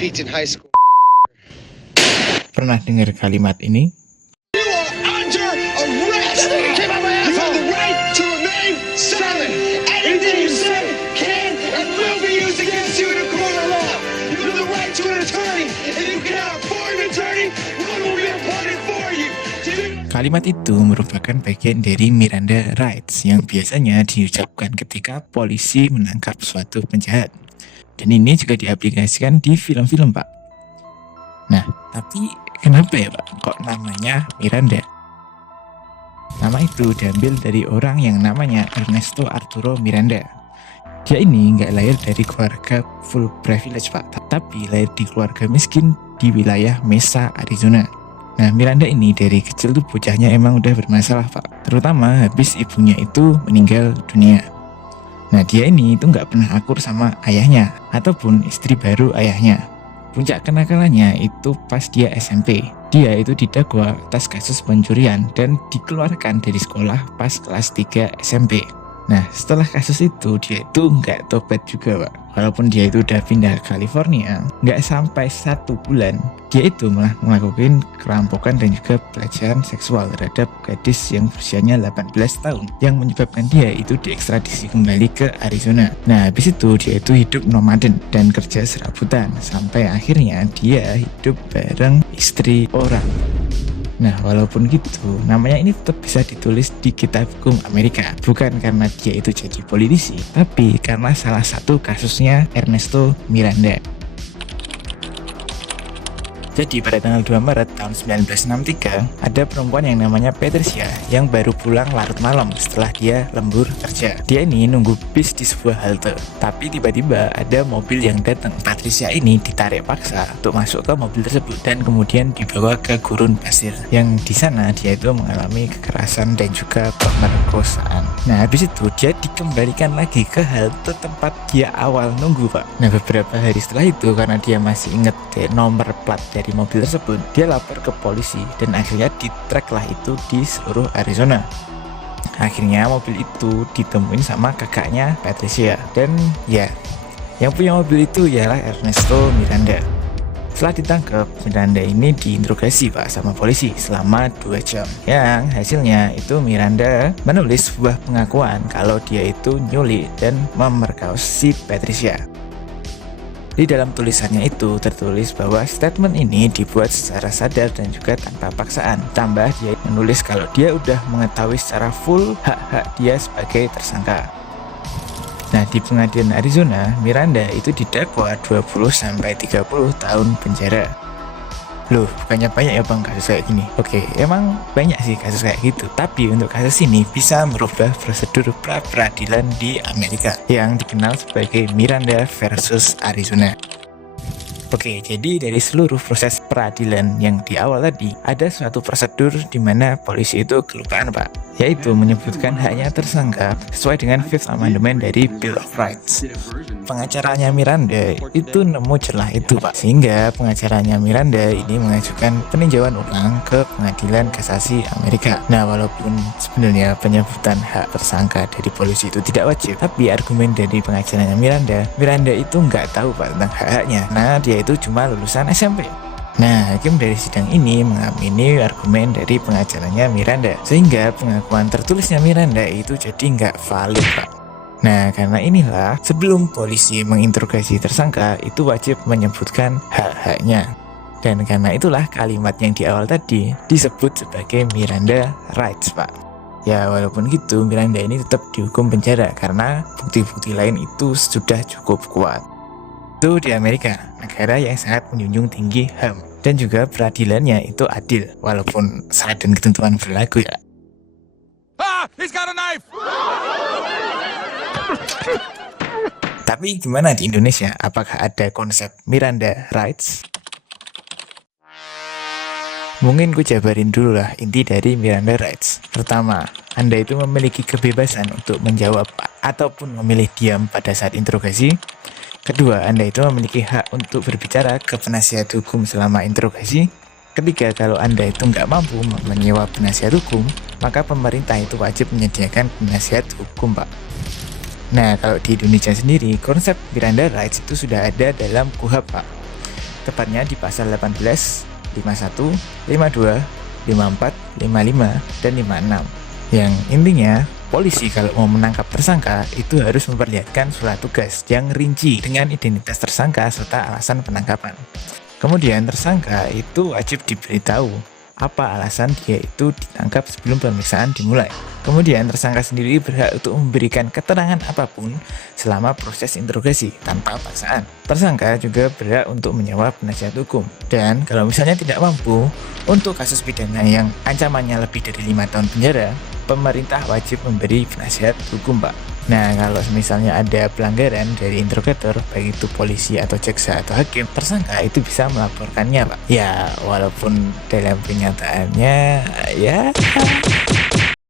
peaked in high school. Pernah dengar kalimat ini? You are under arrest. You have the right to remain silent. Anything you say can and will be used against you in a court of law. You have the right to an attorney. If you cannot afford an attorney, one will be appointed for you. Kalimat itu merupakan bagian dari Miranda rights yang biasanya diucapkan ketika polisi menangkap suatu penjahat. Dan ini juga diaplikasikan di film-film, Pak. Nah, tapi kenapa ya, Pak, kok namanya Miranda? Nama itu diambil dari orang yang namanya Ernesto Arturo Miranda. Dia ini nggak lahir dari keluarga full privilege, Pak, tapi lahir di keluarga miskin di wilayah Mesa, Arizona. Nah, Miranda ini dari kecil tuh bocahnya emang udah bermasalah, Pak. Terutama habis ibunya itu meninggal dunia. Nah, dia ini itu nggak pernah akur sama ayahnya ataupun istri baru ayahnya. Puncak kenakalannya itu pas dia SMP. Dia itu didakwa atas kasus pencurian dan dikeluarkan dari sekolah pas kelas 3 SMP. Nah, setelah kasus itu dia itu nggak tobat juga, Pak. Walaupun dia itu udah pindah ke California, nggak sampai 1 bulan, dia itu malah melakukan kerampokan dan juga pelecehan seksual terhadap gadis yang berusianya 18 tahun, yang menyebabkan dia itu diekstradisi kembali ke Arizona. Nah, habis itu dia itu hidup nomaden dan kerja serabutan, sampai akhirnya dia hidup bareng istri orang. Nah, walaupun gitu, namanya ini tetap bisa ditulis di kitab hukum Amerika. Bukan karena dia itu jadi politisi, tapi karena salah satu kasusnya Ernesto Miranda. Jadi pada tanggal 2 Maret tahun 1963, ada perempuan yang namanya Patricia yang baru pulang larut malam setelah dia lembur kerja. Dia ini nunggu bis di sebuah halte, tapi tiba-tiba ada mobil yang datang. Patricia ini ditarik paksa untuk masuk ke mobil tersebut dan kemudian dibawa ke gurun pasir. Yang di sana dia itu mengalami kekerasan dan juga pemerkosaan. Nah, habis itu dia dikembalikan lagi ke halte tempat dia awal nunggu, Pak. Nah, beberapa hari setelah itu karena dia masih inget nomor plat dari mobil tersebut, dia lapor ke polisi dan akhirnya di-track lah itu di seluruh Arizona. Akhirnya mobil itu ditemuin sama kakaknya Patricia dan ya, yang punya mobil itu ialah Ernesto Miranda. Setelah ditangkap, Miranda ini diinterogasi, Pak, sama polisi selama 2 jam. Yang hasilnya itu Miranda menulis sebuah pengakuan kalau dia itu nyulik dan memerkosa Patricia. Di dalam tulisannya itu tertulis bahwa statement ini dibuat secara sadar dan juga tanpa paksaan. Tambah dia menulis kalau dia udah mengetahui secara full hak-hak dia sebagai tersangka. Nah, di pengadilan Arizona, Miranda itu didakwa 20-30 tahun penjara. Loh, bukannya banyak ya, Bang, kasus kayak gini? Oke, emang banyak sih kasus kayak gitu. Tapi untuk kasus ini bisa merubah prosedur pra-peradilan di Amerika yang dikenal sebagai Miranda versus Arizona. Oke, jadi dari seluruh proses peradilan yang di awal tadi, ada suatu prosedur di mana polisi itu kelupaan, Pak, yaitu menyebutkan haknya tersangka sesuai dengan Fifth Amendment dari Bill of Rights. Pengacaranya Miranda itu nemu celah itu, Pak, sehingga pengacaranya Miranda ini mengajukan peninjauan ulang ke Pengadilan Kasasi Amerika. Nah, walaupun sebenarnya penyebutan hak tersangka dari polisi itu tidak wajib, tapi argumen dari pengacaranya Miranda itu nggak tahu, Pak, tentang hak-haknya. Nah, dia itu cuma lulusan SMP. Nah, hakim dari sidang ini mengamini argumen dari pengacaranya Miranda, sehingga pengakuan tertulisnya Miranda itu jadi nggak valid, Pak. Nah, karena inilah sebelum polisi menginterogasi tersangka itu wajib menyebutkan hak-haknya. Dan karena itulah kalimat yang di awal tadi disebut sebagai Miranda rights, Pak. Ya, walaupun gitu Miranda ini tetap dihukum penjara karena bukti-bukti lain itu sudah cukup kuat. Itu di Amerika, negara yang sangat menjunjung tinggi HAM dan juga peradilannya itu adil walaupun syarat dan ketentuan berlaku, ya. He's got a knife. Tapi gimana di Indonesia? Apakah ada konsep Miranda rights? Mungkin ku jabarin dulu lah inti dari Miranda rights. Pertama, Anda itu memiliki kebebasan untuk menjawab ataupun memilih diam pada saat interogasi. Kedua, Anda itu memiliki hak untuk berbicara ke penasihat hukum selama interogasi. Ketiga, kalau Anda itu nggak mampu menyewa penasihat hukum, maka pemerintah itu wajib menyediakan penasihat hukum, Pak. Nah, kalau di Indonesia sendiri, konsep Miranda rights itu sudah ada dalam KUHP, Pak. tepatnya di pasal 18, 51, 52, 54, 55, dan 56. Yang intinya, polisi kalau mau menangkap tersangka itu harus memperlihatkan surat tugas yang rinci dengan identitas tersangka serta alasan penangkapan. Kemudian tersangka itu wajib diberitahu apa alasan dia itu ditangkap sebelum pemeriksaan dimulai. Kemudian tersangka sendiri berhak untuk memberikan keterangan apapun selama proses interogasi tanpa paksaan. Tersangka juga berhak untuk menyewa penasihat hukum. Dan kalau misalnya tidak mampu untuk kasus pidana yang ancamannya lebih dari 5 tahun penjara, pemerintah wajib memberi penasihat hukum, Pak. Nah, kalau misalnya ada pelanggaran dari interrogator, baik itu polisi atau jaksa atau hakim, tersangka itu bisa melaporkannya, Pak. Ya, walaupun dalam kenyataannya, ya